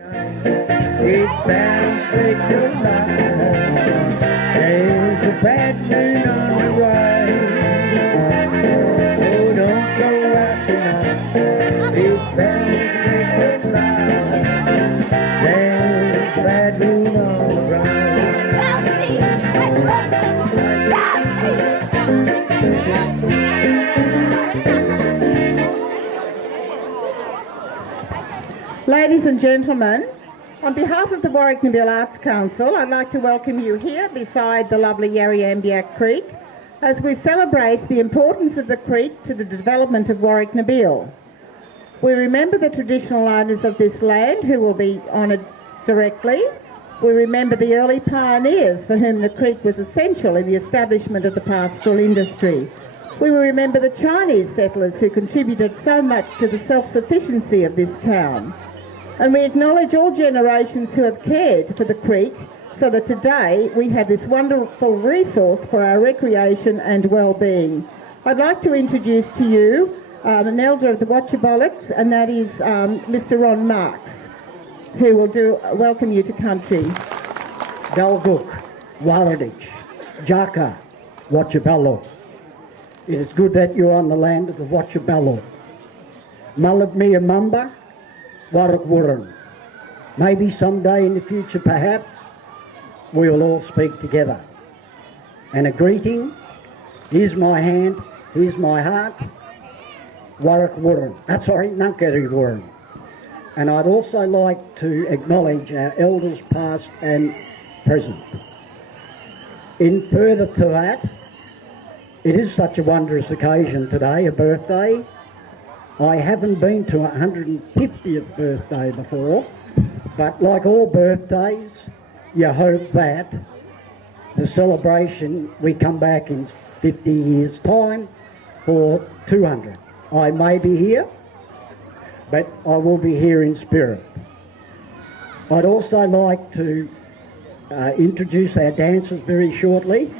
It's bound for tonight. There's a bad moon on the way. Oh, don't go out tonight. It's bound for tonight. There's a bad moon on the Ladies and gentlemen, on behalf of the Warracknabeal Arts Council, I'd like to welcome you here beside the lovely Yarriambiack Creek as we celebrate the importance of the creek to the development of Warracknabeal. We remember the traditional owners of this land who will be honoured directly. We remember the early pioneers for whom the creek was essential in the establishment of the pastoral industry. We will remember the Chinese settlers who contributed so much to the self-sufficiency of this town. And we acknowledge all generations who have cared for the creek so that today we have this wonderful resource for our recreation and well-being. I'd like to introduce to you an elder of the Watchabollocks, and that is Mr. Ron Marks, who will welcome you to country. Dalgook, Warradich, Jaka, Watchabollocks. It is good that you're on the land of the Watchabollocks. Mullabmia Mumba, Warrack. Maybe someday in the future, perhaps, we will all speak together. And a greeting, here's my hand, here's my heart, Nunkeri Warren. And I'd also like to acknowledge our elders past and present. In further to that, it is such a wondrous occasion today, a birthday. I haven't been to a 150th birthday before, but like all birthdays, you hope that the celebration, we come back in 50 years' time for 200. I may be here, but I will be here in spirit. I'd also like to introduce our dancers very shortly,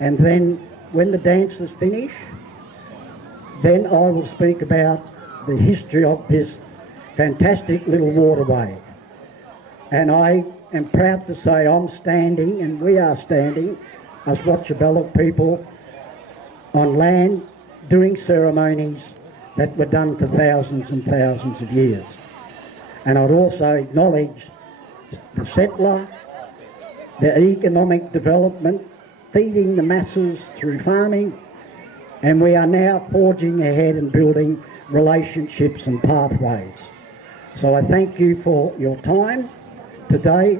and then when the dancers finish, then I will speak about the history of this fantastic little waterway. And I am proud to say I'm standing, and we are standing, as Watchabollocks people on land doing ceremonies that were done for thousands and thousands of years. And I'd also acknowledge the settler, the economic development, feeding the masses through farming, and we are now forging ahead and building relationships and pathways. So I thank you for your time today.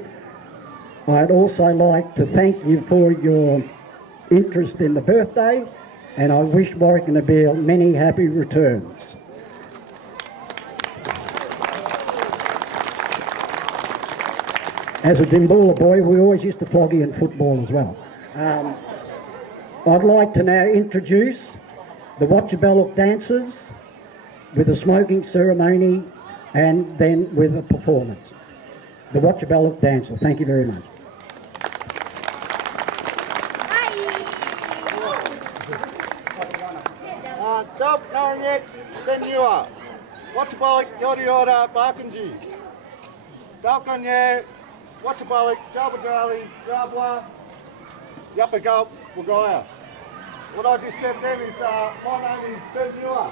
I'd also like to thank you for your interest in the birthday, and I wish Warracknabeal many happy returns. As a Dimboola boy, we always used to flog you in football as well. I'd like to now introduce the Watchabollocks dancers with a smoking ceremony and then with a performance. The Watchabollocks dancer. Thank you very much. Dub Naranek Benua, Watchabollocks Yodi Yoda Barkanji, Dalkanye, Watchabollocks Jabadali, Jabwa, Yapagulp, Wagaya. What I just said then is, my name is Ben Muir.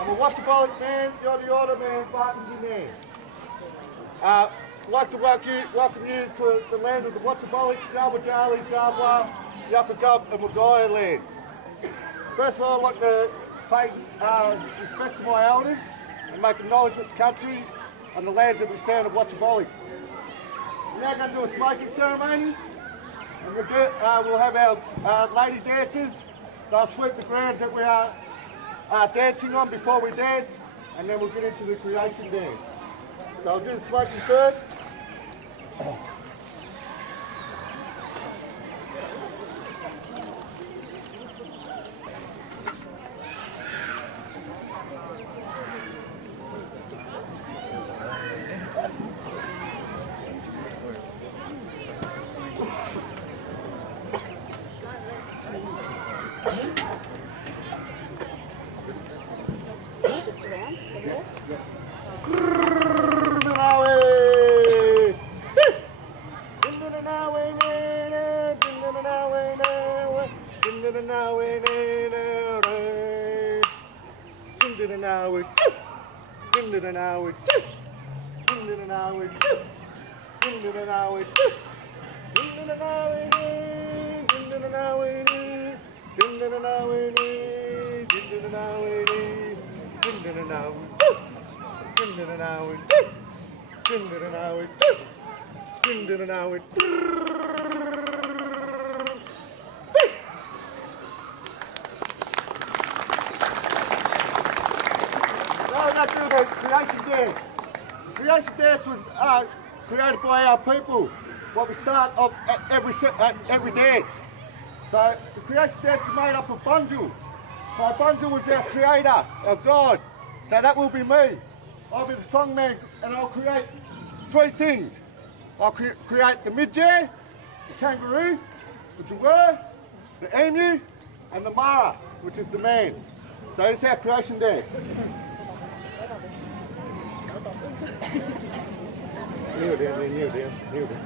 I'm a Watchabollocks man, Yodi Yoda man, Barkanji man. I'd like to welcome you to the land of the Watchabollocks, Jabadali, Jabwa, Yapagulp and Wagaya lands. First of all, I'd like to pay respect to my elders and make acknowledgement to country and the lands that we stand at Watchabollocks. We're now going to do a smoking ceremony, and we'll have our lady dancers. They'll sweep the grounds that we are dancing on before we dance, and then we'll get into the creation dance. So I'll do the smoking first. Just around, yes. Creation dance. Creation dance was created by our people. What we start of every dance. So the creation dance is made up of Bunjil. So Bunjil was our creator, our God. So that will be me. I'll be the songman and I'll create three things. I'll create the midge, the kangaroo, the jawar, the emu, and the mara, which is the man. So this is our creation dance. Kneel down, kneel down, kneel down.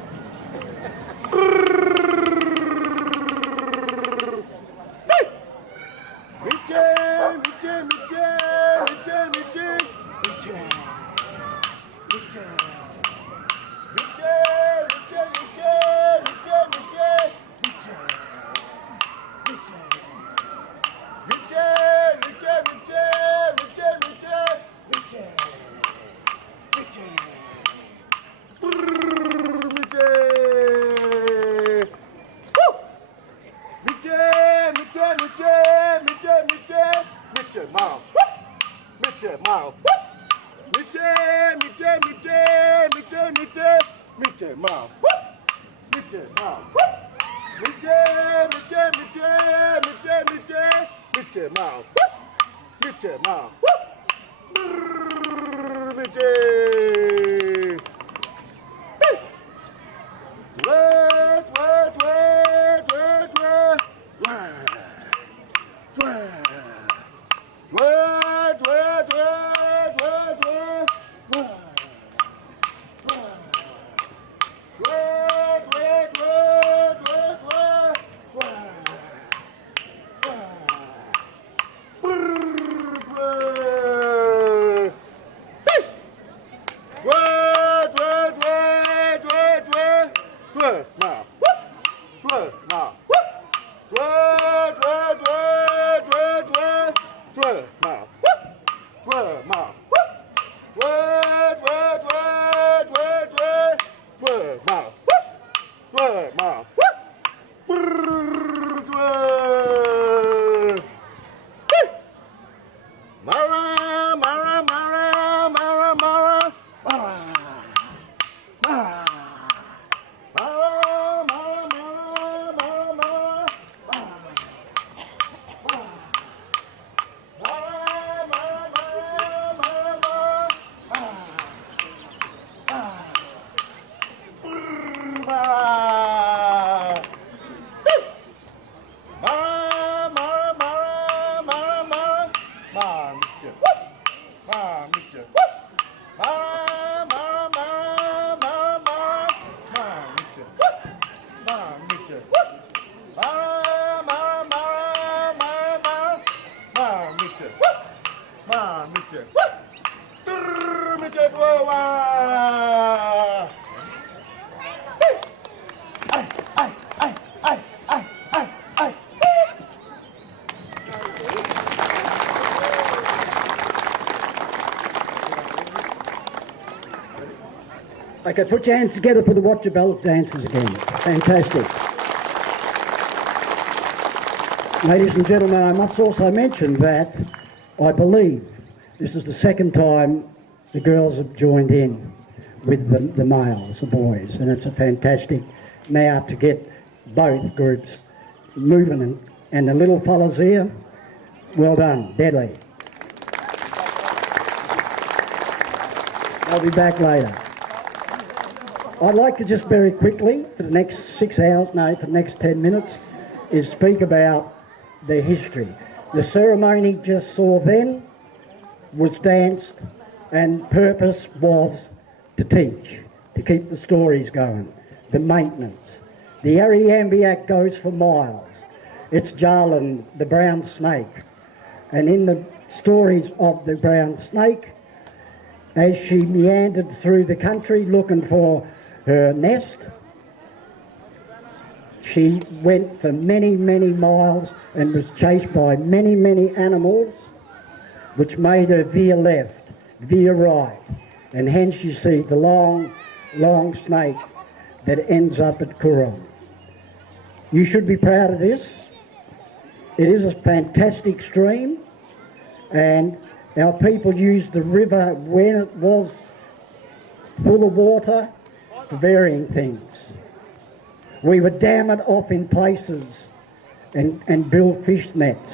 Okay, put your hands together for the Watch Your Belt dancers again. Fantastic. Ladies and gentlemen, I must also mention that I believe this is the second time the girls have joined in with the males, the boys, and it's a fantastic now to get both groups moving. And the little fellas here, well done, deadly. I'll be back later. I'd like to just very quickly, for the next 6 hours, no, for the next 10 minutes, is speak about the history. The ceremony just saw then was danced, and purpose was to teach, to keep the stories going, the maintenance. The Yarriambiack goes for miles. It's Jarlin, the brown snake. And in the stories of the brown snake, as she meandered through the country looking for her nest, she went for many, many miles and was chased by many, many animals, which made her veer left, veer right, and hence you see the long, long snake that ends up at Coorong. You should be proud of this. It is a fantastic stream, and our people used the river when it was full of water for varying things. We would dam it off in places and build fish nets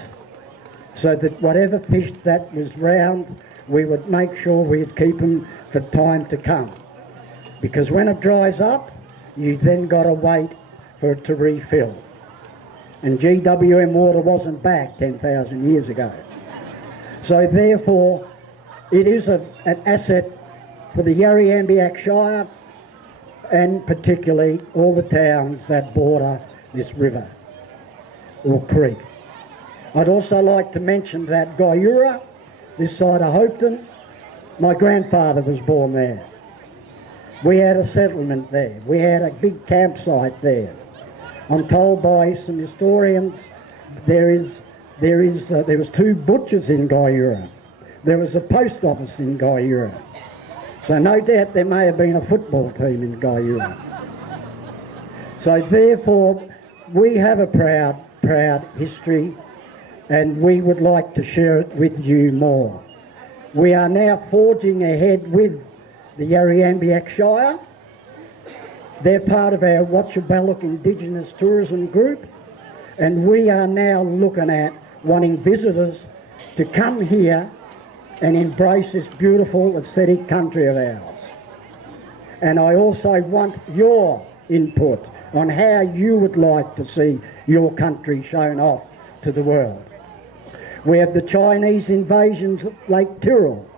so that whatever fish that was round, we would make sure we'd keep them for time to come. Because when it dries up, you then got to wait for it to refill. And GWM water wasn't back 10,000 years ago. So therefore, it is an asset for the Yarriambiack Shire and particularly all the towns that border this river or creek. I'd also like to mention that Guyura, this side of Hopeton, my grandfather was born there. We had a settlement there. We had a big campsite there. I'm told by some historians there was 2 butchers in Guyura. There was a post office in Guyura. So no doubt there may have been a football team in Guyura. So therefore, we have a proud history, and we would like to share it with you more. We are now forging ahead with the Yarriambiack Shire. They're part of our Watchaballock Indigenous Tourism Group, and we are now looking at wanting visitors to come here and embrace this beautiful aesthetic country of ours. And I also want your input on how you would like to see your country shown off to the world. We have the Chinese invasions of Lake Tyrrell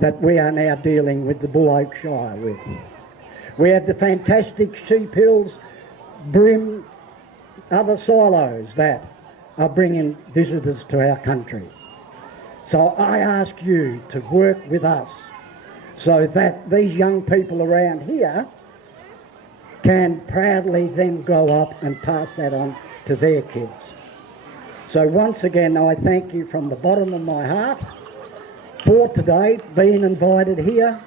that we are now dealing with the Bull Oak Shire with. We have the fantastic Sheep Hills, Brim, other silos that are bringing visitors to our country. So I ask you to work with us so that these young people around here can proudly then grow up and pass that on to their kids. So once again, I thank you from the bottom of my heart for today being invited here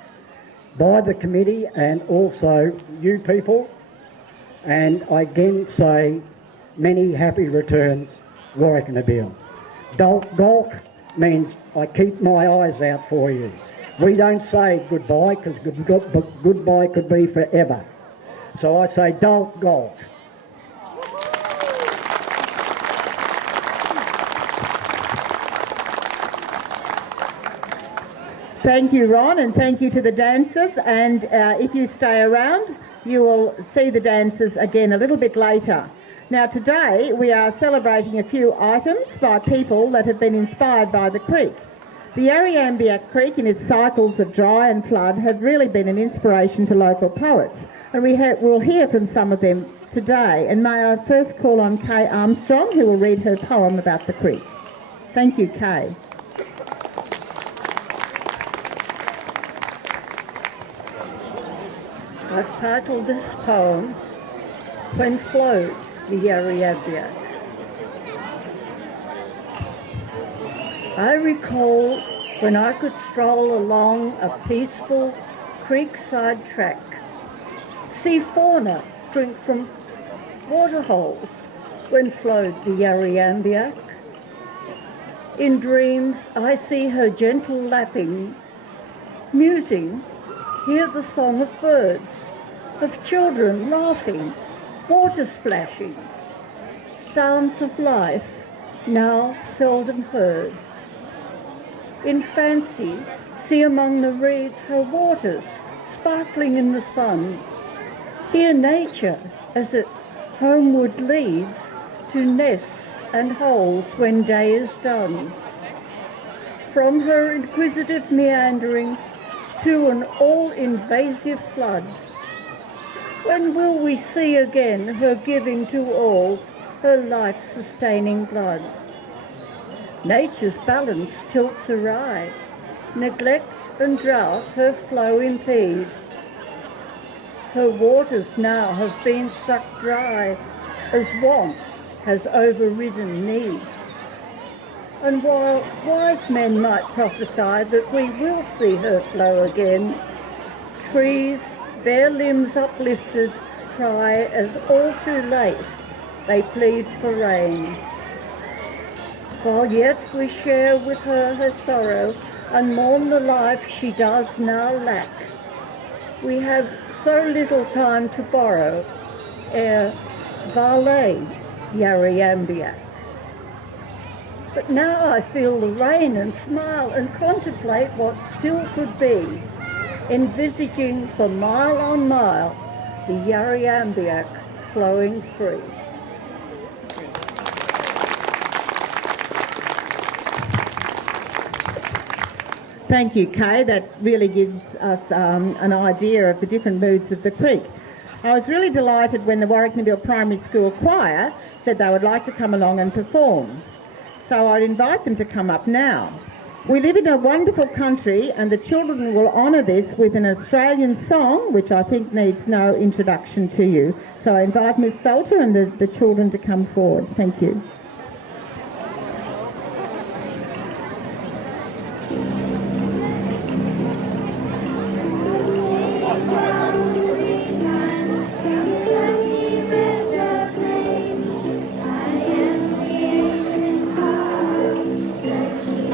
by the committee and also you people. And I again say many happy returns, Warracknabeal. Golk means I keep my eyes out for you. We don't say goodbye because goodbye could be forever. So I say Golk. Thank you, Ron, and thank you to the dancers. And if you stay around, you will see the dancers again a little bit later. Now today we are celebrating a few items by people that have been inspired by the creek. The Yarriambiack Creek in its cycles of dry and flood have really been an inspiration to local poets, and we'll hear from some of them today. And may I first call on K Armstrong, who will read her poem about the creek. Thank you, Kay. I've titled this poem, When Flowed the Yarriambiack. I recall when I could stroll along a peaceful creekside track, see fauna drink from waterholes when flowed the Yarriambiack. In dreams I see her gentle lapping, musing, hear the song of birds, of children laughing, water splashing, sounds of life now seldom heard. In fancy, see among the reeds her waters sparkling in the sun, hear nature as it homeward leads to nests and holes when day is done. From her inquisitive meandering to an all-invasive flood, when will we see again her giving to all her life-sustaining blood. Nature's balance tilts awry, neglect and drought her flow impede. Her waters now have been sucked dry, as want has overridden need. And while wise men might prophesy that we will see her flow again, trees, bare limbs uplifted, cry as all too late they plead for rain. While yet we share with her sorrow and mourn the life she does now lack, we have so little time to borrow ere valet Yarriambiack. But now I feel the rain and smile and contemplate what still could be, envisaging for mile on mile the Yarriambiack flowing free. Thank you, Kay. That really gives us an idea of the different moods of the creek. I was really delighted when the Warracknabeal Primary School Choir said they would like to come along and perform. So I'd invite them to come up now. We live in a wonderful country and the children will honour this with an Australian song, which I think needs no introduction to you. So I invite Ms Salter and the children to come forward. Thank you.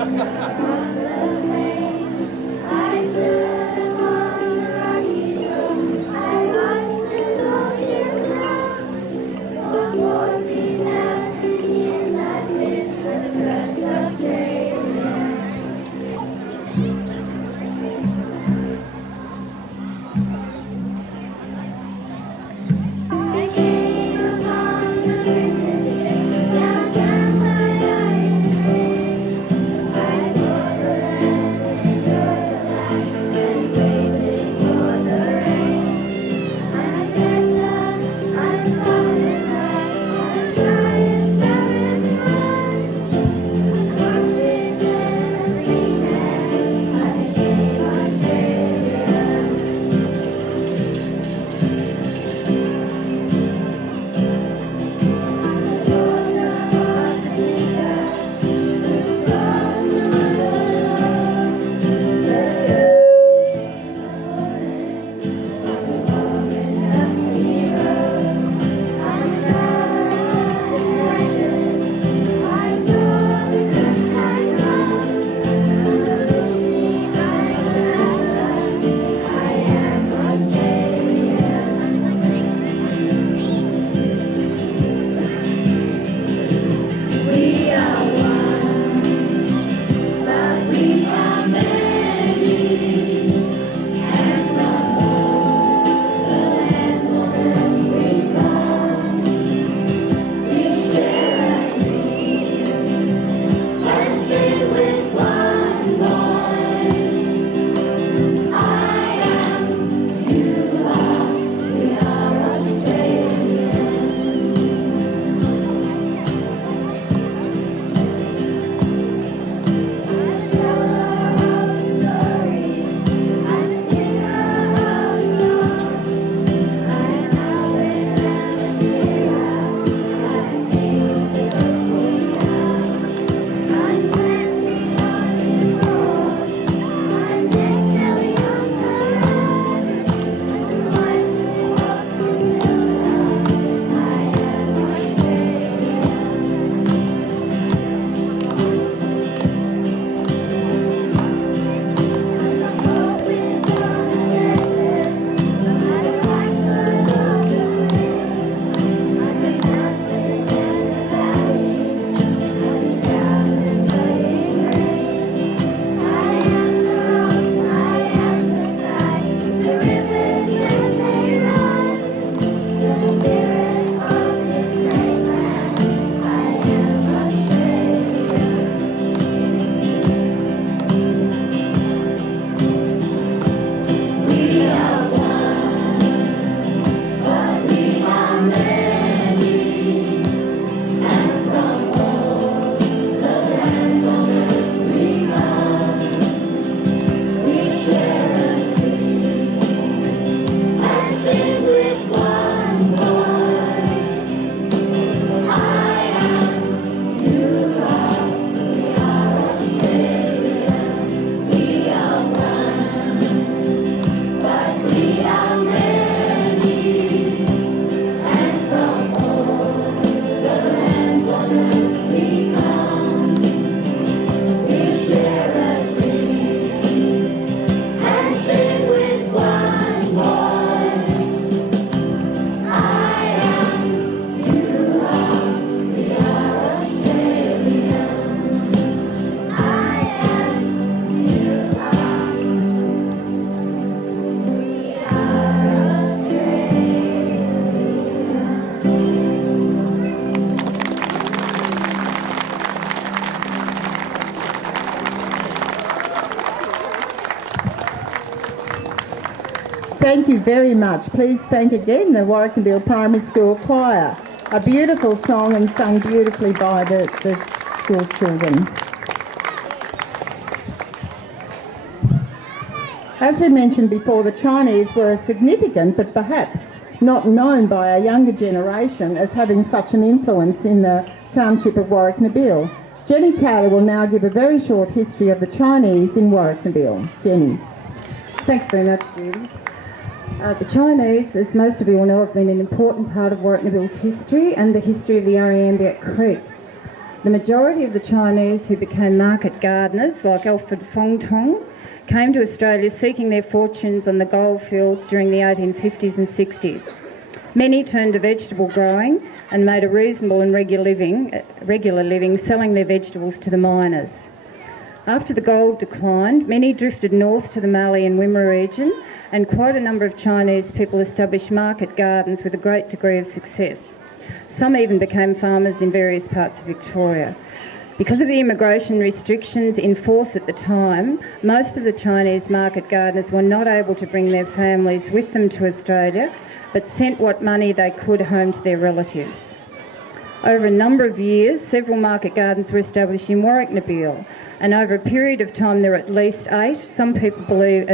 Thank you. Thank you very much. Please thank again the Warracknabeal Primary School Choir. A beautiful song and sung beautifully by the school children. As we mentioned before, the Chinese were significant but perhaps not known by our younger generation as having such an influence in the township of Warracknabeal. Jenny Taylor will now give a very short history of the Chinese in Warracknabeal. Jenny. Thanks very much, Judy. The Chinese, as most of you will know, have been an important part of Warracknabeal's history and the history of the Yarriambiack Creek. The majority of the Chinese who became market gardeners, like Alfred Fong Tong, came to Australia seeking their fortunes on the gold fields during the 1850s and 60s. Many turned to vegetable growing and made a reasonable and regular living selling their vegetables to the miners. After the gold declined, many drifted north to the Mallee and Wimmera region, and quite a number of Chinese people established market gardens with a great degree of success. Some even became farmers in various parts of Victoria. Because of the immigration restrictions in force at the time, most of the Chinese market gardeners were not able to bring their families with them to Australia, but sent what money they could home to their relatives. Over a number of years, several market gardens were established in Warracknabeal, and over a period of time there were at least some people believe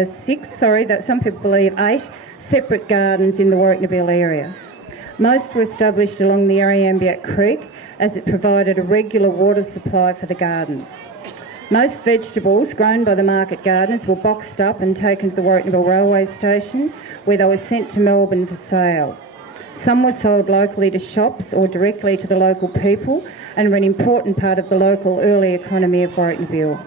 8 separate gardens in the Warracknabeal area. Most were established along the Yarriambiack Creek as it provided a regular water supply for the gardens. Most vegetables grown by the market gardeners were boxed up and taken to the Warracknabeal railway station, where they were sent to Melbourne for sale. Some were sold locally to shops or directly to the local people and were an important part of the local early economy of Warracknabeal.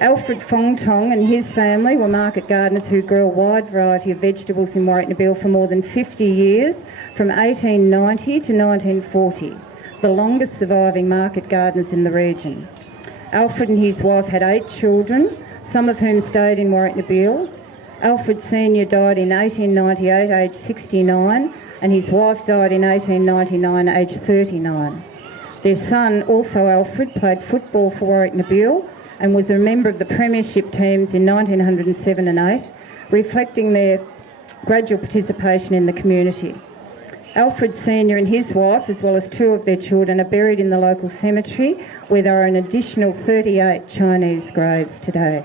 Alfred Fong Tong and his family were market gardeners who grew a wide variety of vegetables in Warracknabeal for more than 50 years, from 1890 to 1940, the longest surviving market gardeners in the region. Alfred and his wife had 8 children, some of whom stayed in Warracknabeal. Alfred Sr. died in 1898, aged 69, and his wife died in 1899, aged 39. Their son, also Alfred, played football for Warracknabeal and was a member of the premiership teams in 1907 and 8, reflecting their gradual participation in the community. Alfred Sr. and his wife, as well as 2 of their children, are buried in the local cemetery, where there are an additional 38 Chinese graves today.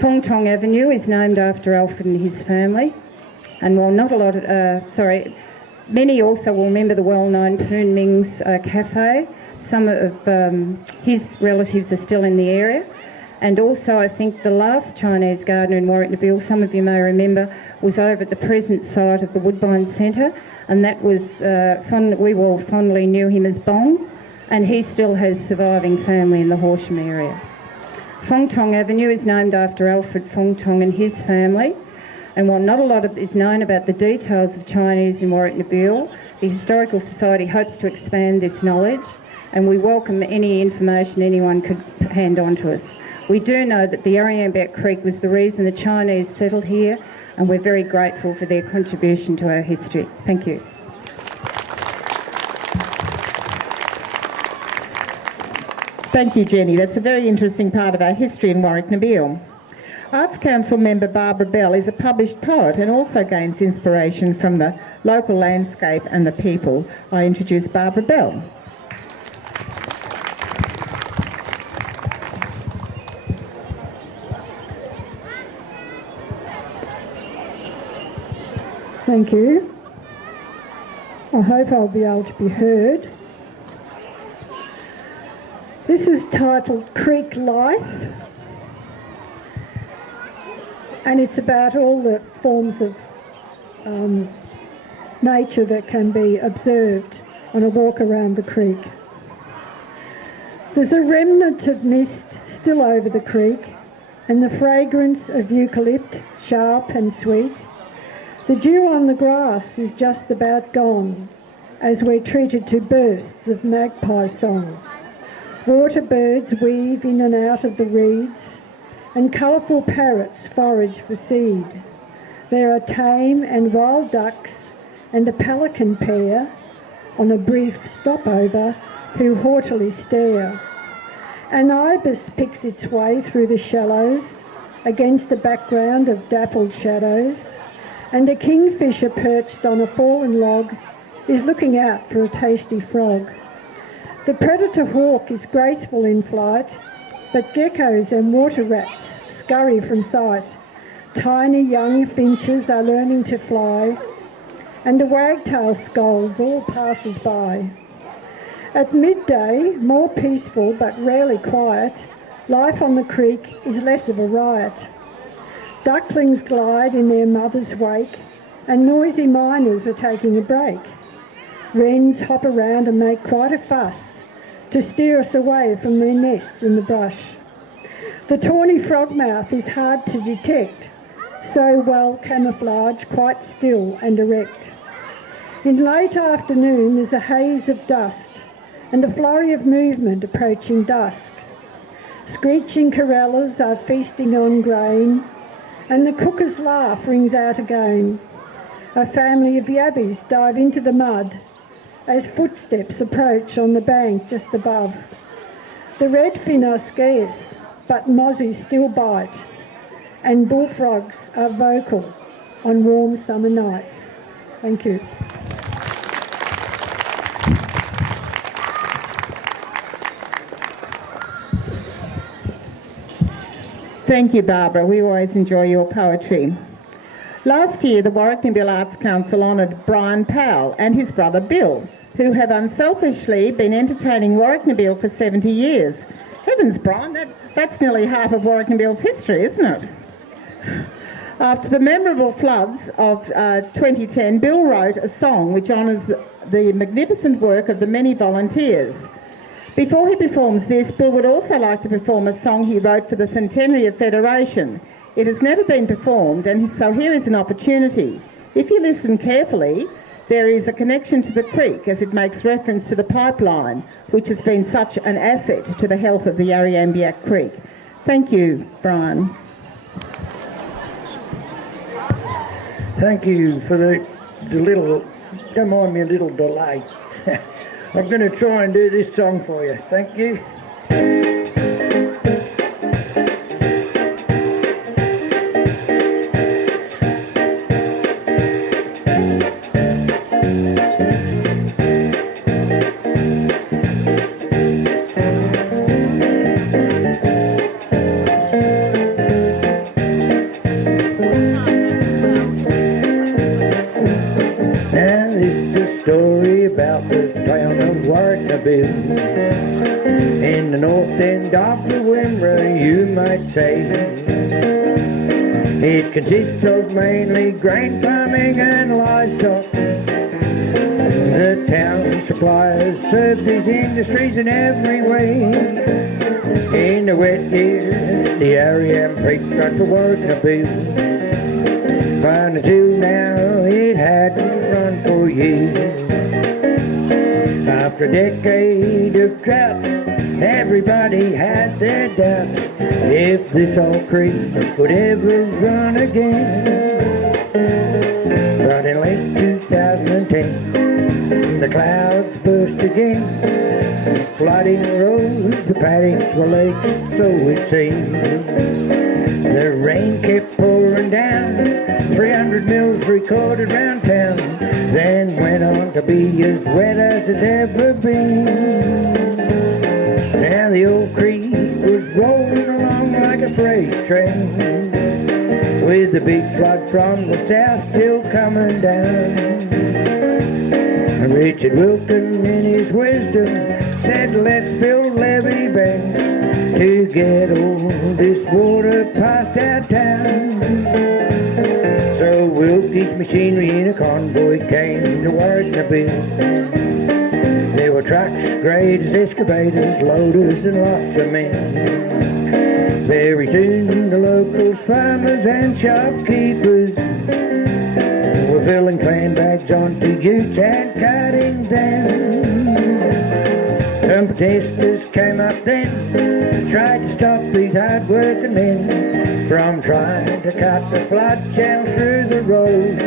Fong Tong Avenue is named after Alfred and his family, and while not a lot of, many also will remember the well-known Poon Ming's cafe. Some of his relatives are still in the area, and also I think the last Chinese gardener in Warracknabeal, some of you may remember, was over at the present site of the Woodbine Centre, and that was, we all fondly knew him as Bong, and he still has surviving family in the Horsham area. Fong Tong Avenue is named after Alfred Fong Tong and his family, and while not a lot is known about the details of Chinese in Warracknabeal, the Historical Society hopes to expand this knowledge, and we welcome any information anyone could hand on to us. We do know that the Yarriambiack Creek was the reason the Chinese settled here, and we're very grateful for their contribution to our history. Thank you. Thank you, Jenny. That's a very interesting part of our history in Warracknabeal. Arts Council member Barbara Bell is a published poet and also gains inspiration from the local landscape and the people. I introduce Barbara Bell. Thank you. I hope I'll be able to be heard. This is titled Creek Life, and it's about all the forms of nature that can be observed on a walk around the creek. There's a remnant of mist still over the creek, and the fragrance of eucalypt, sharp and sweet. The dew on the grass is just about gone, as we're treated to bursts of magpie songs. Water birds weave in and out of the reeds, and colourful parrots forage for seed. There are tame and wild ducks and a pelican pair on a brief stopover who haughtily stare. An ibis picks its way through the shallows, against a background of dappled shadows, and a kingfisher perched on a fallen log is looking out for a tasty frog. The predator hawk is graceful in flight, but geckos and water rats scurry from sight. Tiny young finches are learning to fly, and a wagtail scolds all passers by. At midday, more peaceful but rarely quiet, life on the creek is less of a riot. Ducklings glide in their mother's wake, and noisy miners are taking a break. Wrens hop around and make quite a fuss to steer us away from their nests in the brush. The tawny frogmouth is hard to detect, so well camouflaged, quite still and erect. In late afternoon there's a haze of dust and a flurry of movement approaching dusk. Screeching corrallers are feasting on grain, and the cooker's laugh rings out again. A family of yabbies dive into the mud as footsteps approach on the bank just above. The redfin are scarce, but mozzies still bite, and bullfrogs are vocal on warm summer nights. Thank you. Thank you, Barbara. We always enjoy your poetry. Last year, the Warracknabeal Arts Council honoured Brian Powell and his brother Bill, who have unselfishly been entertaining Warracknabeal for 70 years. Heavens, Brian, that's nearly half of Warracknabeal's history, isn't it? After the memorable floods of 2010, Bill wrote a song which honours the magnificent work of the many volunteers. Before he performs this, Bill would also like to perform a song he wrote for the centenary of Federation. It has never been performed, and so here is an opportunity. If you listen carefully, there is a connection to the creek as it makes reference to the pipeline, which has been such an asset to the health of the Yarriambiack Creek. Thank you, Brian. Thank you for the little, don't mind me a little delay. I'm going to try and do this song for you. Thank you. In the north end of the Wimmera, you might say. It consists of mainly grain farming and livestock. The town suppliers serve these industries in every way. In the wet year, the Yarriambiack runs to Warracknabeal. But until now, it hadn't run for years. After a decade of drought, everybody had their doubts if this old creek would ever run again. But in late 2010, the clouds burst again. Flooding rose the paddocks were lakes, so it seemed. The rain kept pouring down, 300 mils recorded round town, then went on to be as wet as it's ever been. Now the old creek was rolling along like a freight train, with the big flood from the south still coming down. Richard Wilton in his wisdom said, let's build levee banks to get all this water past our town. So Wilkie's machinery in a convoy came to Warracknabeal. There were trucks, graders, excavators, loaders and lots of men. Very soon the locals, farmers and shopkeepers were filling clam bags onto utes and cutting them. Some protesters came up then, tried to stop these hard-working men from trying to cut the flood channel through the road.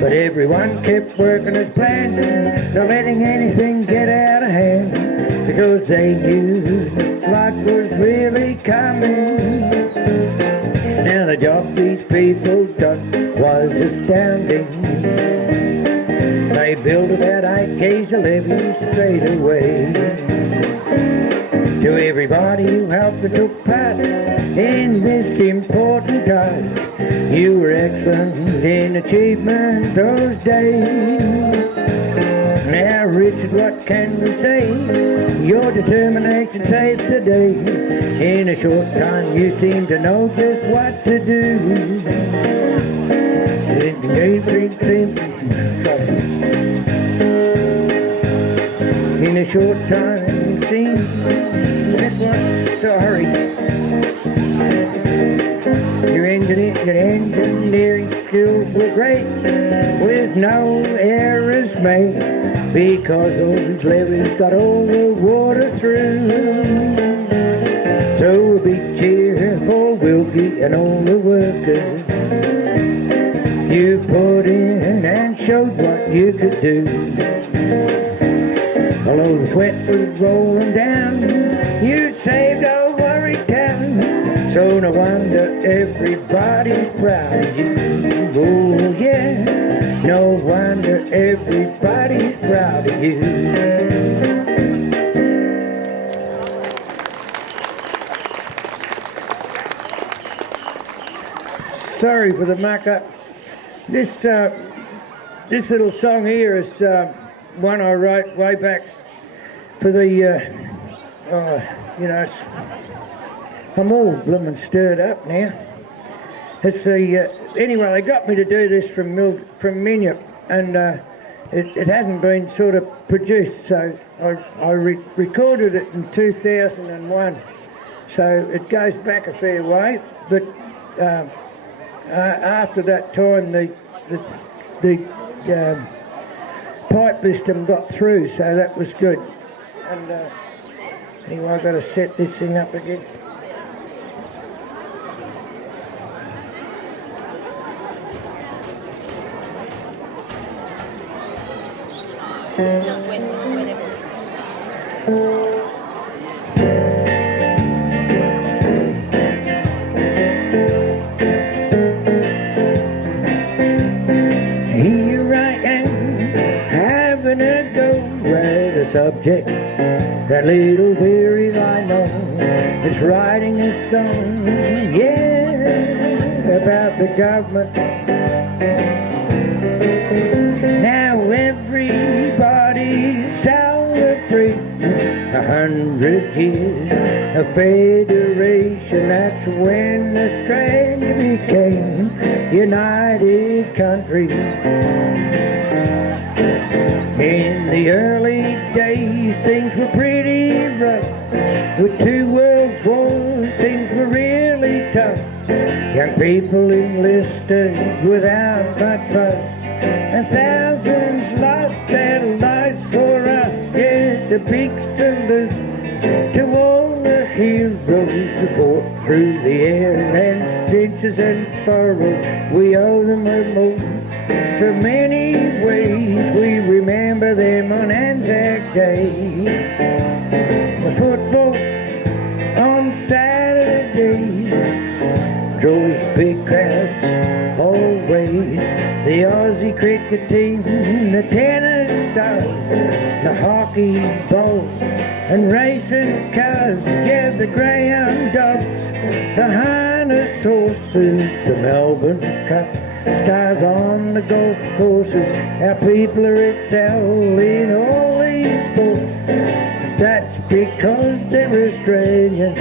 But everyone kept working as planned, not letting anything get out of hand, because they knew the flood what was really coming. Now the job these people done was astounding. They built about 8 k's of levees straight away. To everybody who helped and took part in this important task, you were excellent in achievement those days. Now Richard, what can we say? Your determination saved the day. In a short time you seem to know just what to do. In a short time you seem sorry. Your engineering skills were great, with no errors made, because those levees got all the water through. So a big cheer for Wilkie and all the workers. You put in and showed what you could do. Although the sweat was rolling down, you saved a worried town. So no wonder everybody's proud of you. Oh yeah, no wonder everybody's proud of you. Sorry for the muck-up. This little song here is one I wrote way back for the, I'm all bloomin' stirred up now. It's the, anyway, they got me to do this from Minyip, and it hasn't been sort of produced, so I recorded it in 2001, so it goes back a fair way, but after that time the pipe system got through, so that was good. And anyway, I've got to set this thing up again. Here I am, having a go at a subject that little theory I know. It's writing a song, yeah, about the government. Now everybody celebrates 100 years of federation. That's when Australia became united country. In the early days things were pretty rough. With 2 world wars things were really tough. Young people enlisted without much fuss, and thousands lost their lives for us. Yes, a big salute to all the heroes who fought through the air and trenches and furrows. We owe them a most so many ways. We remember them on Anzac Day. The football on Saturday draws big crowds always. The Aussie cricket team, the tennis stars, the hockey balls and racing cars. Yeah, the greyhound dogs, the harness horses, the Melbourne Cup stars on the golf courses. Our people are excelling all these sports. That's because they're Australian.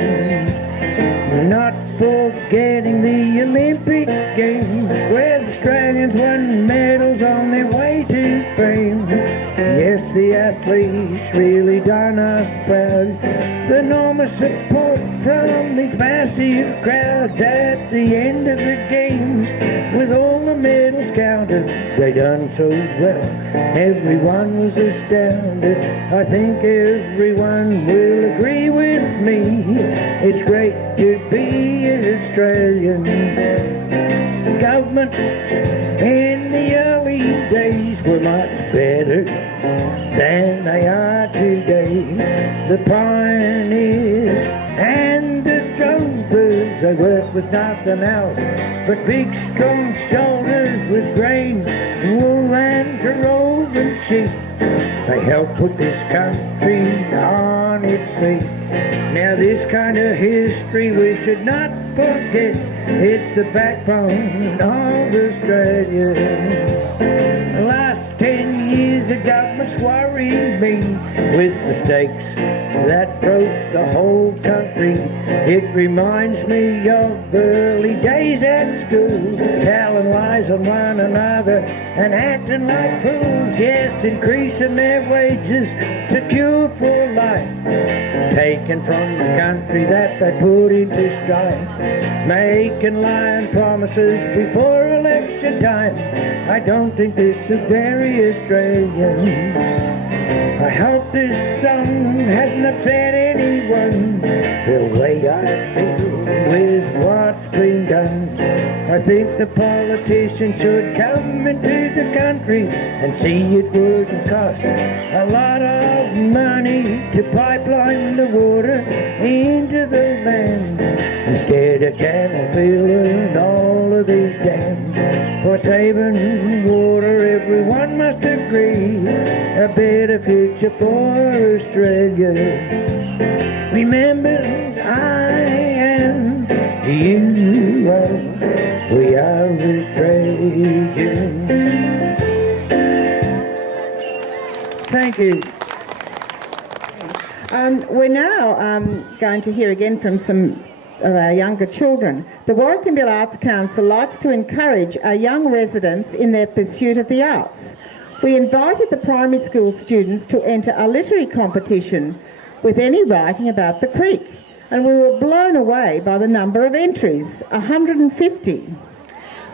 Not forgetting the Olympic Games, where the Australians won medals on their way to fame. Yes, the athletes really done us proud. The enormous support from these massive crowds at the end of the games. With all the medals counted, they done so well. Everyone was astounded. I think everyone will agree with me. It's great to be an Australian. Governments in the early days were much better than they are today. The pioneers they work with nothing else but big strong shoulders with grain, wool and roving sheep. They help put this country on its feet. Now this kind of history we should not forget. It's the backbone of Australia. The last 10 years the government's worried me with mistakes that broke the whole country. It reminds me of early days at school, telling lies on one another and acting like fools. Yes, increasing their wages to cure for life, taken from the country that they put into strife, making lying promises before election time. I don't think this is very Australian. I hope this song hasn't upset anyone. The way I feel with what's been done, I think the politicians should come into the country and see it wouldn't cost a lot of money to pipeline the water into the land, instead of channel filling all of these dams. For saving water, everyone must agree, a better future for Australia. Remember, I am, you are, we are Australians. Thank you. We're now going to hear again from some of our younger children. The Warracknabeal Arts Council likes to encourage our young residents in their pursuit of the arts. We invited the primary school students to enter a literary competition with any writing about the creek, and we were blown away by the number of entries, 150.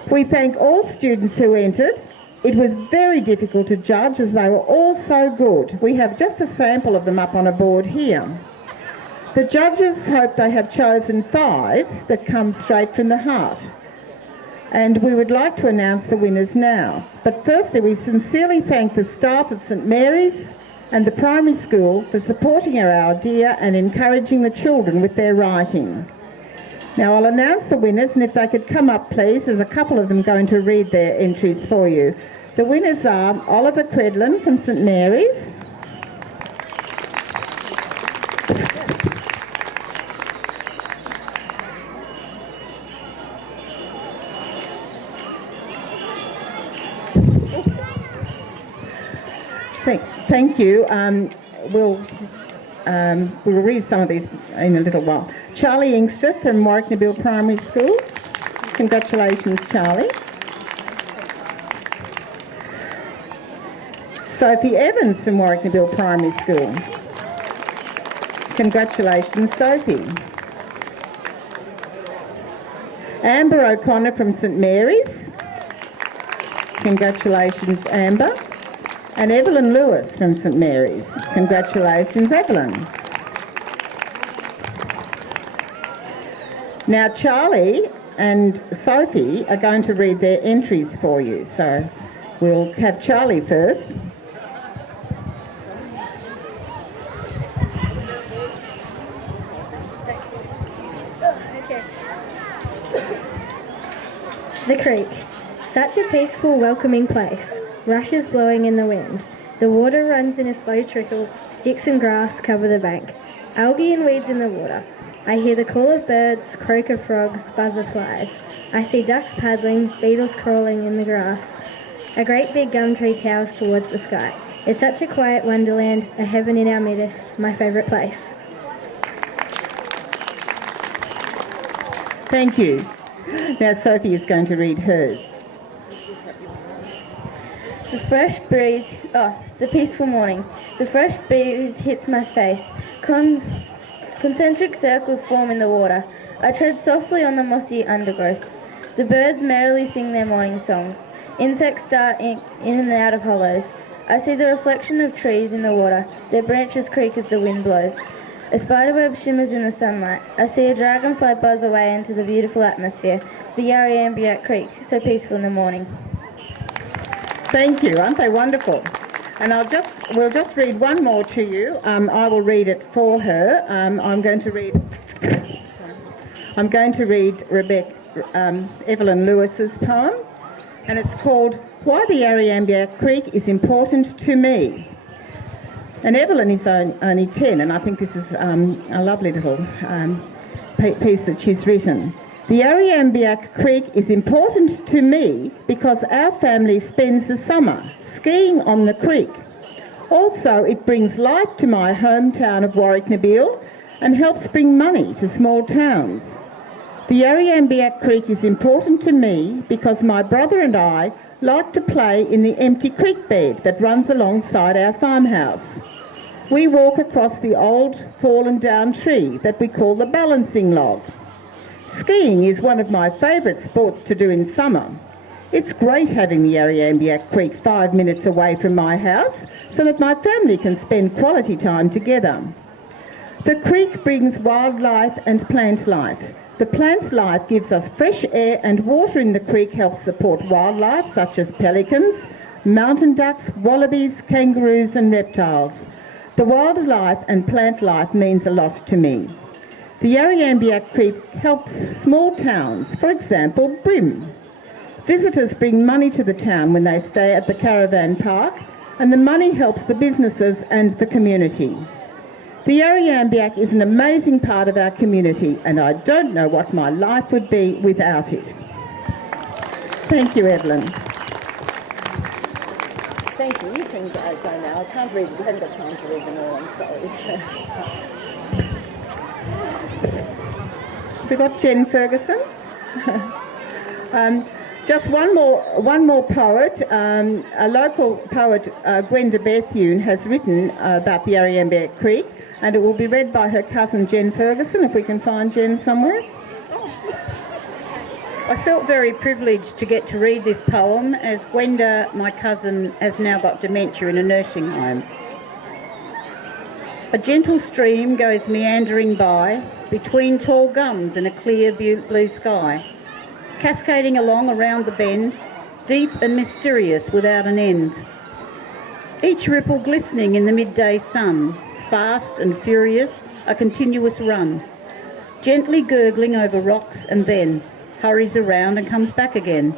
We thank all students who entered. It was very difficult to judge as they were all so good. We have just a sample of them up on a board here. The judges hope they have chosen 5 that come straight from the heart. And we would like to announce the winners now. But firstly, we sincerely thank the staff of St Mary's and the primary school for supporting our idea and encouraging the children with their writing. Now I'll announce the winners, and if they could come up please, there's a couple of them going to read their entries for you. The winners are Oliver Credlin from St Mary's, Thank you. We'll read some of these in a little while. Charlie Inkster from Warracknabeal Primary School. Congratulations, Charlie. Sophie Evans from Warracknabeal Primary School. Congratulations, Sophie. Amber O'Connor from St Mary's. Congratulations, Amber. And Evelyn Lewis from St Mary's. Congratulations, Evelyn. Now Charlie and Sophie are going to read their entries for you. So we'll have Charlie first. The creek. Such a peaceful, welcoming place. Rushes blowing in the wind. The water runs in a slow trickle. Sticks and grass cover the bank. Algae and weeds in the water. I hear the call of birds, croak of frogs, buzz of flies. I see ducks paddling, beetles crawling in the grass. A great big gum tree towers towards the sky. It's such a quiet wonderland, a heaven in our midst, my favourite place. Thank you. Now Sophie is going to read hers. The fresh breeze, the peaceful morning. The fresh breeze hits my face. Concentric circles form in the water. I tread softly on the mossy undergrowth. The birds merrily sing their morning songs. Insects dart in and out of hollows. I see the reflection of trees in the water. Their branches creak as the wind blows. A spiderweb shimmers in the sunlight. I see a dragonfly buzz away into the beautiful atmosphere. The Yarriambiack Creek, so peaceful in the morning. Thank you. Aren't they wonderful? And we'll just read one more to you. I will read it for her. I'm going to read I'm going to read Evelyn Lewis's poem, and it's called Why the Yarriambiack Creek is Important to Me. And Evelyn is only 10, and I think this is a lovely little piece that she's written. The Yarriambiack Creek is important to me because our family spends the summer skiing on the creek. Also, it brings life to my hometown of Warracknabeal and helps bring money to small towns. The Yarriambiack Creek is important to me because my brother and I like to play in the empty creek bed that runs alongside our farmhouse. We walk across the old fallen down tree that we call the balancing log. Skiing is one of my favourite sports to do in summer. It's great having the Yarriambiack Creek 5 minutes away from my house so that my family can spend quality time together. The creek brings wildlife and plant life. The plant life gives us fresh air, and water in the creek helps support wildlife such as pelicans, mountain ducks, wallabies, kangaroos and reptiles. The wildlife and plant life means a lot to me. The Yarriambiack Creek helps small towns, for example, Brim. Visitors bring money to the town when they stay at the caravan park, and the money helps the businesses and the community. The Yarriambiack is an amazing part of our community, and I don't know what my life would be without it. Thank you, Evelyn. Thank you. You can go now. I can't read. We haven't got time to read them all. I'm sorry. We've got Jen Ferguson. Just one more poet. A local poet, Gwenda Bethune, has written about the Yarriambiack Creek, and it will be read by her cousin Jen Ferguson, if we can find Jen somewhere. I felt very privileged to get to read this poem, as Gwenda, my cousin, has now got dementia in a nursing home. A gentle stream goes meandering by between tall gums and a clear blue sky, cascading along around the bend, deep and mysterious without an end. Each ripple glistening in the midday sun, fast and furious, a continuous run, gently gurgling over rocks and then hurries around and comes back again.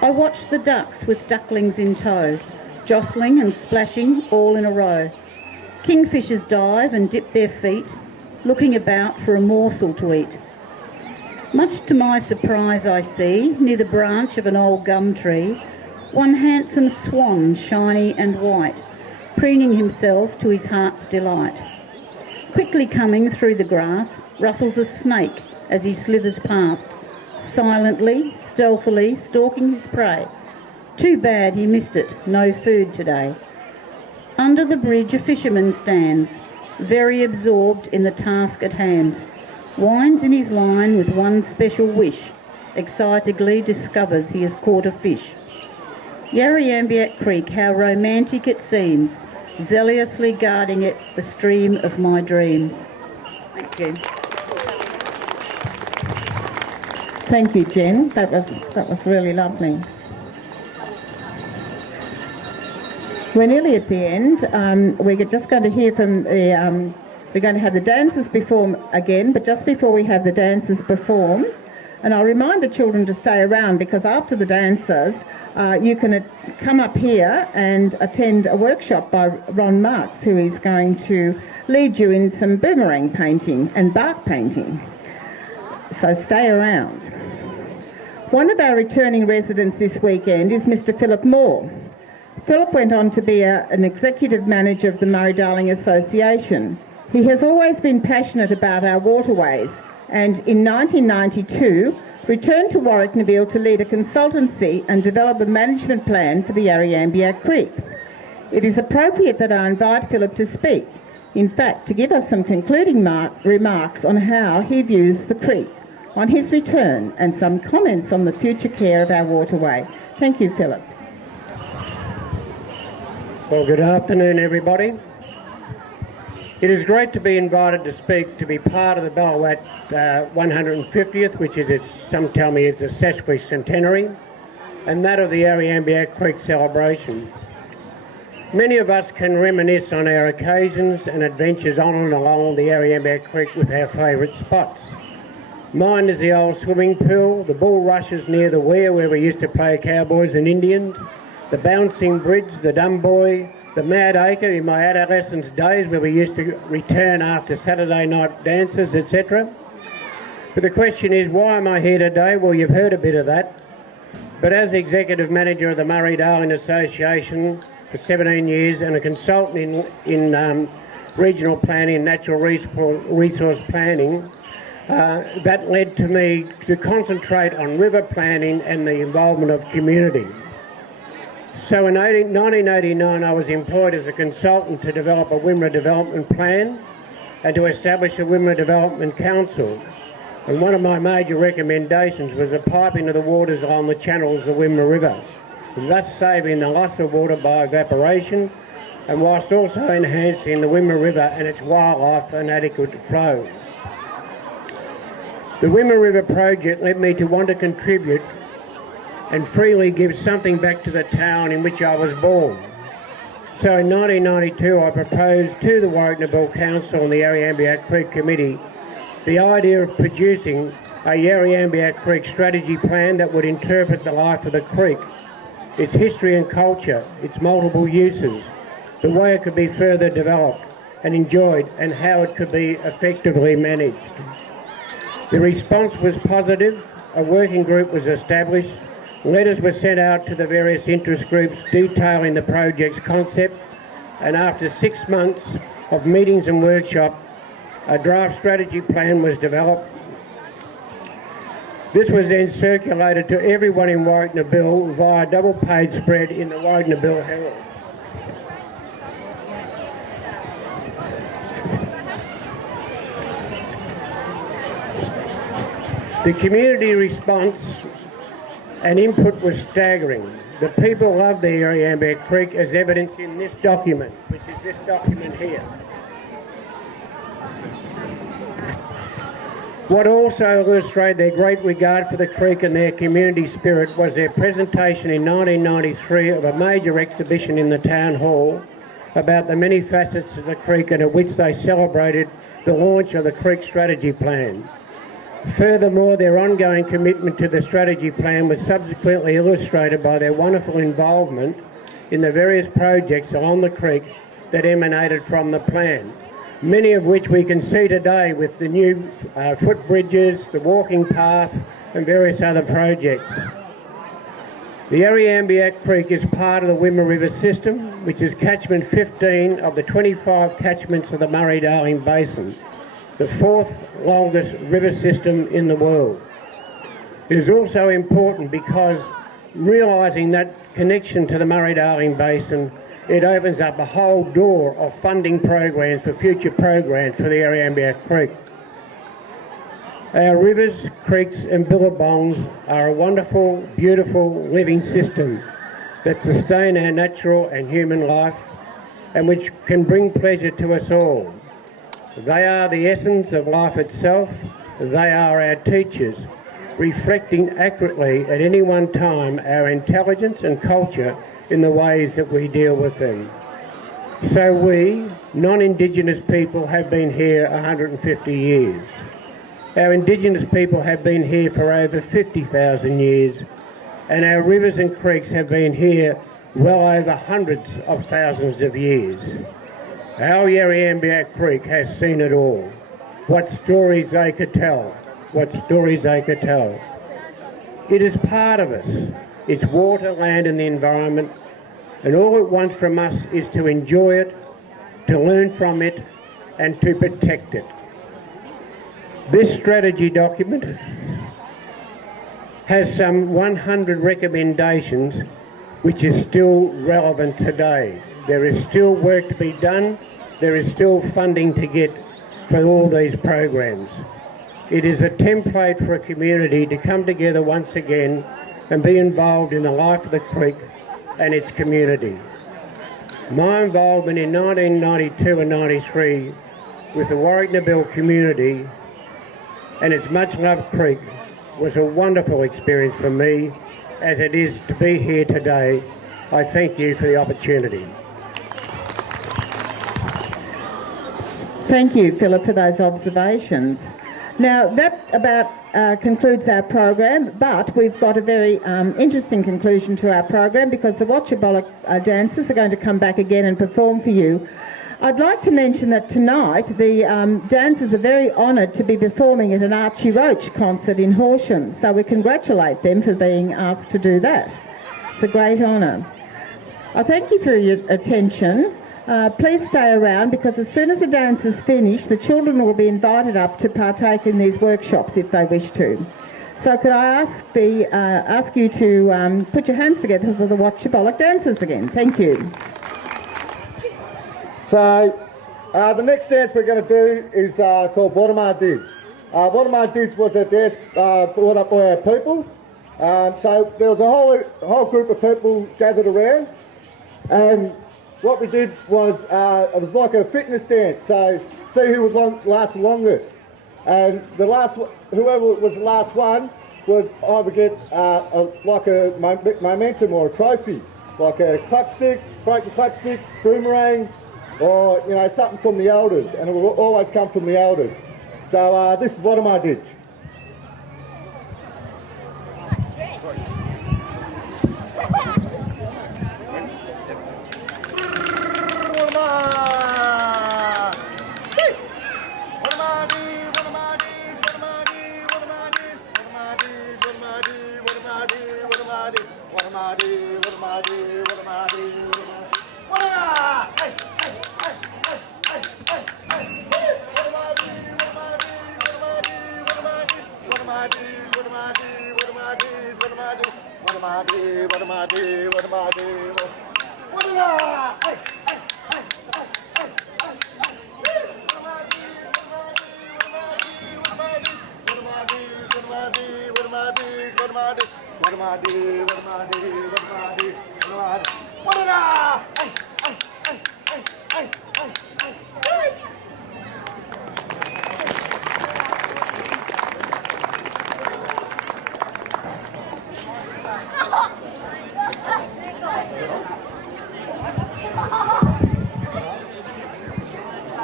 I watch the ducks with ducklings in tow, jostling and splashing all in a row. Kingfishers dive and dip their feet, looking about for a morsel to eat. Much to my surprise I see, near the branch of an old gum tree, one handsome swan, shiny and white, preening himself to his heart's delight. Quickly coming through the grass, rustles a snake as he slithers past, silently, stealthily stalking his prey. Too bad he missed it, no food today. Under the bridge a fisherman stands, very absorbed in the task at hand, winds in his line with one special wish, excitedly discovers he has caught a fish. Yarriambiack Creek, how romantic it seems, zealously guarding it, the stream of my dreams. Thank you. Thank you, Jen. That was really lovely. We're nearly at the end. We're just going to hear from the... we're going to have the dancers perform again, but just before we have the dancers perform, and I'll remind the children to stay around, because after the dancers, you can come up here and attend a workshop by Ron Marks, who is going to lead you in some boomerang painting and bark painting. So stay around. One of our returning residents this weekend is Mr. Philip Moore. Philip went on to be an executive manager of the Murray-Darling Association. He has always been passionate about our waterways, and in 1992 returned to Warracknabeal to lead a consultancy and develop a management plan for the Yarriambiack Creek. It is appropriate that I invite Philip to speak, in fact to give us some concluding remarks on how he views the creek on his return, and some comments on the future care of our waterway. Thank you, Philip. Well, good afternoon, everybody. It is great to be invited to speak, to be part of the Belle-Vue 150th, which is, some tell me, is the sesquicentenary, and that of the Yarriambiack Creek celebration. Many of us can reminisce on our occasions and adventures on and along the Yarriambiack Creek with our favourite spots. Mine is the old swimming pool, the bull rushes near the weir where we used to play cowboys and Indians, the bouncing bridge, the dumb boy, the mad acre in my adolescence days where we used to return after Saturday night dances, etc. But the question is, why am I here today? Well, you've heard a bit of that. But as Executive Manager of the Murray-Darling Association for 17 years and a consultant in regional planning and natural resource planning, that led to me to concentrate on river planning and the involvement of community. So in 1989 I was employed as a consultant to develop a Wimmera development plan and to establish a Wimmera Development Council. And one of my major recommendations was the piping of the waters along the channels of the Wimmera River, thus saving the loss of water by evaporation and whilst also enhancing the Wimmera River and its wildlife and adequate flows. The Wimmera River project led me to want to contribute and freely give something back to the town in which I was born. So in 1992 I proposed to the Warracknabeal Council and the Yarriambiack Creek Committee the idea of producing a Yarriambiack Creek strategy plan that would interpret the life of the creek, its history and culture, its multiple uses, the way it could be further developed and enjoyed and how it could be effectively managed. The response was positive, a working group was established, letters were sent out to the various interest groups detailing the project's concept, and after 6 months of meetings and workshops, a draft strategy plan was developed. This was then circulated to everyone in Warracknabeal via double-page spread in the Warracknabeal Herald. The community response and input was staggering. The people loved the Yarriambiack Creek as evidenced in this document, which is this document here. What also illustrated their great regard for the creek and their community spirit was their presentation in 1993 of a major exhibition in the town hall about the many facets of the creek, and at which they celebrated the launch of the creek strategy plan. Furthermore, their ongoing commitment to the strategy plan was subsequently illustrated by their wonderful involvement in the various projects along the creek that emanated from the plan, many of which we can see today with the new footbridges, the walking path and various other projects. The Yarriambiack Creek is part of the Wimmera River system, which is catchment 15 of the 25 catchments of the Murray-Darling Basin, the fourth longest river system in the world. It is also important because realising that connection to the Murray-Darling Basin, it opens up a whole door of funding programs for future programs for the Yarriambiack Creek. Our rivers, creeks and billabongs are a wonderful, beautiful living system that sustain our natural and human life and which can bring pleasure to us all. They are the essence of life itself. They are our teachers, reflecting accurately at any one time our intelligence and culture in the ways that we deal with them. So we, non-Indigenous people, have been here 150 years. Our Indigenous people have been here for over 50,000 years, and our rivers and creeks have been here well over hundreds of thousands of years. Our Yarriambiack Creek has seen it all. What stories they could tell. What stories they could tell. It is part of us. It's water, land and the environment, and all it wants from us is to enjoy it, to learn from it and to protect it. This strategy document has some 100 recommendations which is still relevant today. There is still work to be done. There is still funding to get for all these programs. It is a template for a community to come together once again and be involved in the life of the creek and its community. My involvement in 1992 and 93 with the Warracknabeal community and its much-loved creek was a wonderful experience for me, as it is to be here today. I thank you for the opportunity. Thank you, Philip, for those observations. Now, that about concludes our program, but we've got a very interesting conclusion to our program because the Watchabollock dancers are going to come back again and perform for you. I'd like to mention that tonight the dancers are very honoured to be performing at an Archie Roach concert in Horsham, so we congratulate them for being asked to do that. It's a great honour. I thank you for your attention. Please stay around because as soon as the dance is finished, the children will be invited up to partake in these workshops if they wish to. So could I ask you to put your hands together for the Watchabollock dancers again. Thank you. So the next dance we're going to do is called Wimmera Eyecare. Wimmera Eyecare was a dance brought up by our people. So there was a whole group of people gathered around, and what we did was it was like a fitness dance. So see who would last the longest, and whoever was the last one would either get like a momentum or a trophy, like a clutch stick, broken clutch stick, boomerang, or something from the elders, and it will always come from the elders. So this is what I did.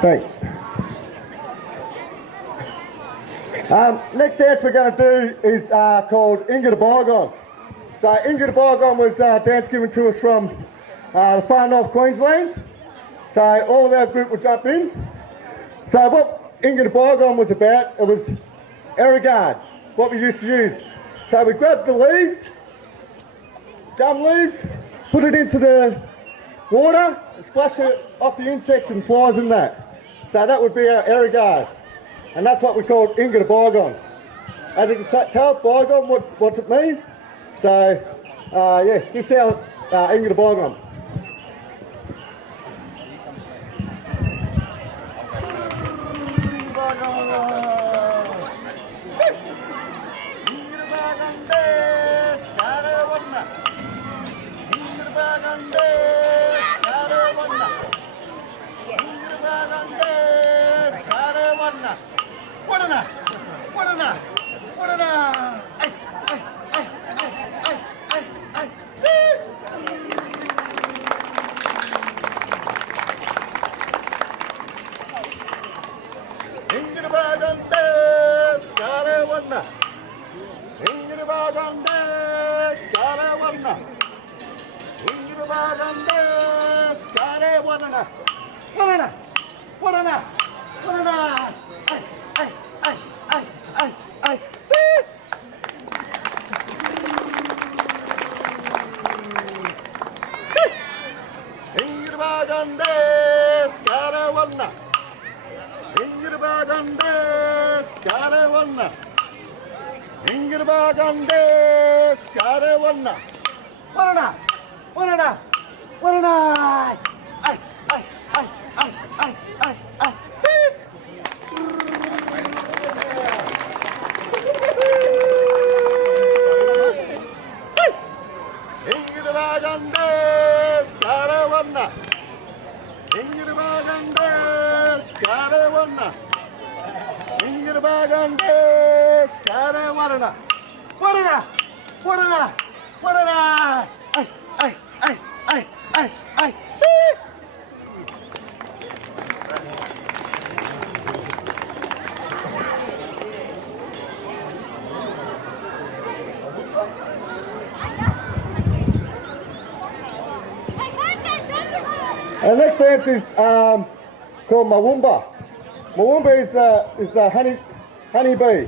Thanks. Next dance we're going to do is called Inga the Bygone. So Inga the Bygone was a dance given to us from the far north Queensland. So all of our group will jump in. So what Inga the Bygone was about, it was irrigard, what we used to use. So we grabbed the leaves, gum leaves, put it into the water, and splash it off the insects and flies and that. So that would be our irrigard. And that's what we called Inga the Bygone. As you can tell, bygone, what's it mean? So, yeah, this is our Inga the Bygone. Our next dance is called Mawumba. Mawumba is the honey bee.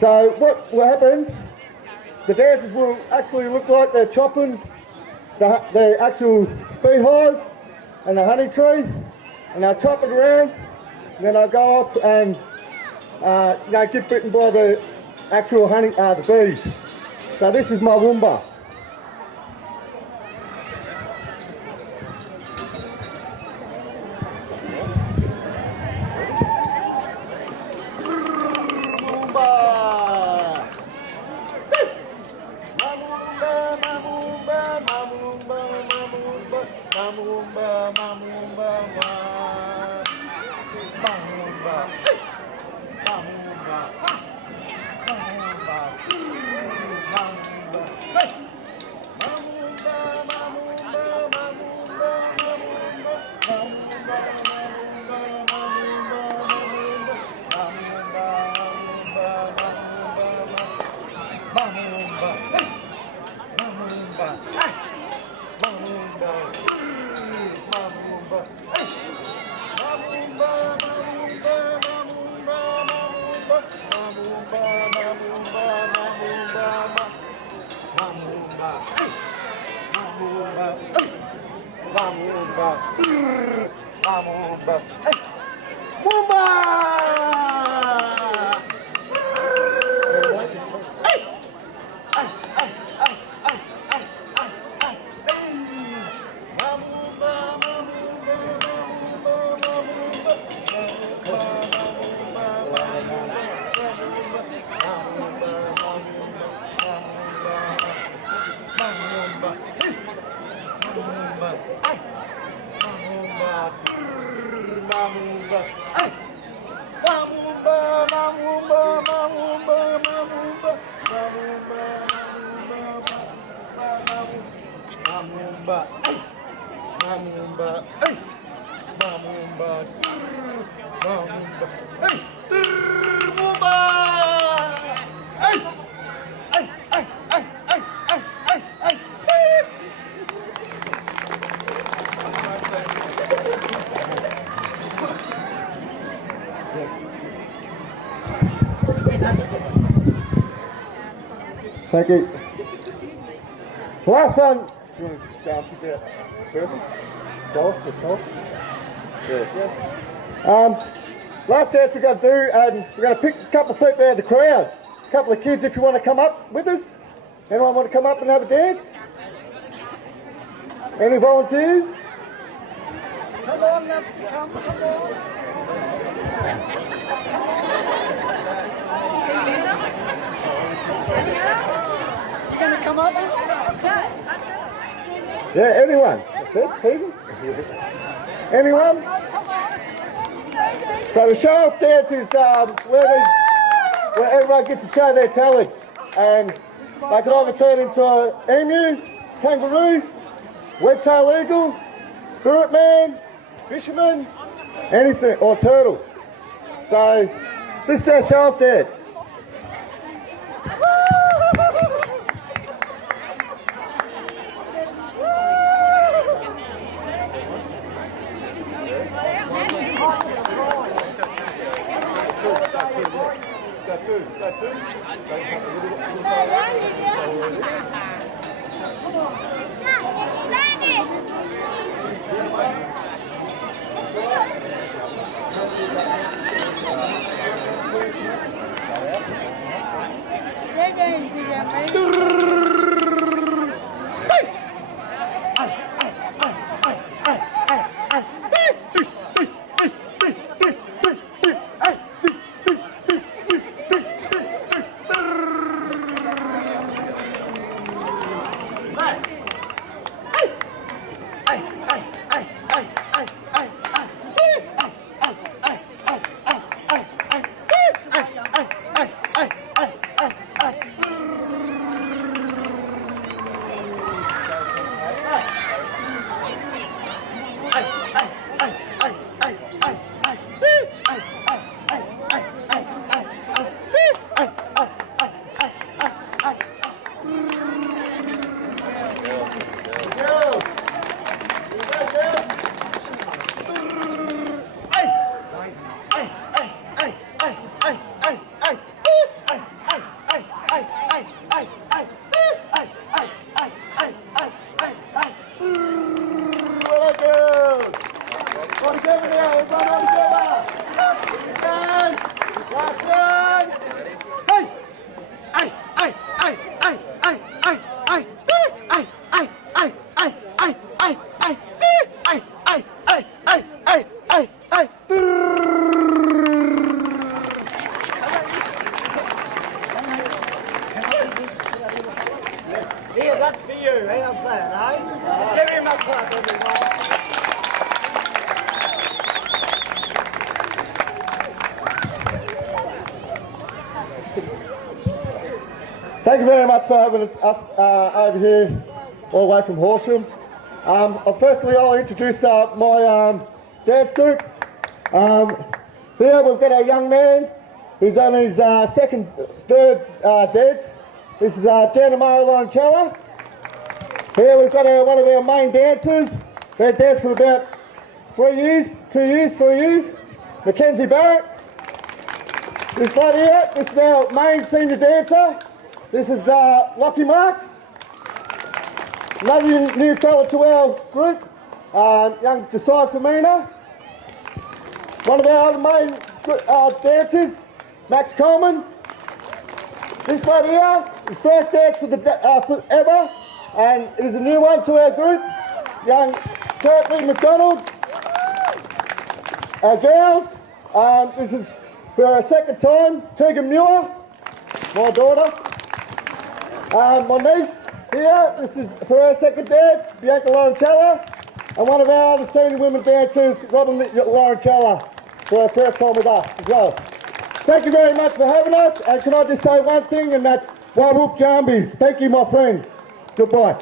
So what will happen, the dancers will actually look like they're chopping the actual beehive and the honey tree, and they'll chop it around, and then they'll go up and get bitten by the actual honey, the bees. So this is Mawumba. Thank you. The last one, do you want to go and pick out further? Golf, the top? Yeah. Last dance we're going to do, and we're going to pick a couple of people out of the crowd. A couple of kids, if you want to come up with us. Anyone want to come up and have a dance? Any volunteers? Come on, come on. You going to come up? Yeah, anyone? Anyone? So the show-off dance is where everyone gets to show their talents, and they can either turn into an emu, kangaroo, wedge-tail eagle, spirit man, fisherman, anything, or turtle. So this is our show-off dance. Thank you very much for having us over here, all the way from Horsham. Firstly, I'll introduce my dance group. Here we've got our young man who's on his third dance. This is Dianne Lionchella. Here we've got one of our main dancers. They've danced for about 3 years. Mackenzie Barrett. This lady here, this is our main senior dancer. This is Lockie Marks. Another new fella to our group, young Josiah Firmina. One of our other main dancers, Max Coleman. This lady here, his first dance for ever, and is a new one to our group, young Kurt McDonald. Our girls, this is for our second time, Tegan Muir, my daughter. My niece here, this is for her second dance, Bianca Lionchella, and one of our other senior women dancers, Robin Lionchella, for her first time with us as well. Thank you very much for having us, and can I just say one thing, and that's Warracknabeal. Thank you, my friends. Goodbye.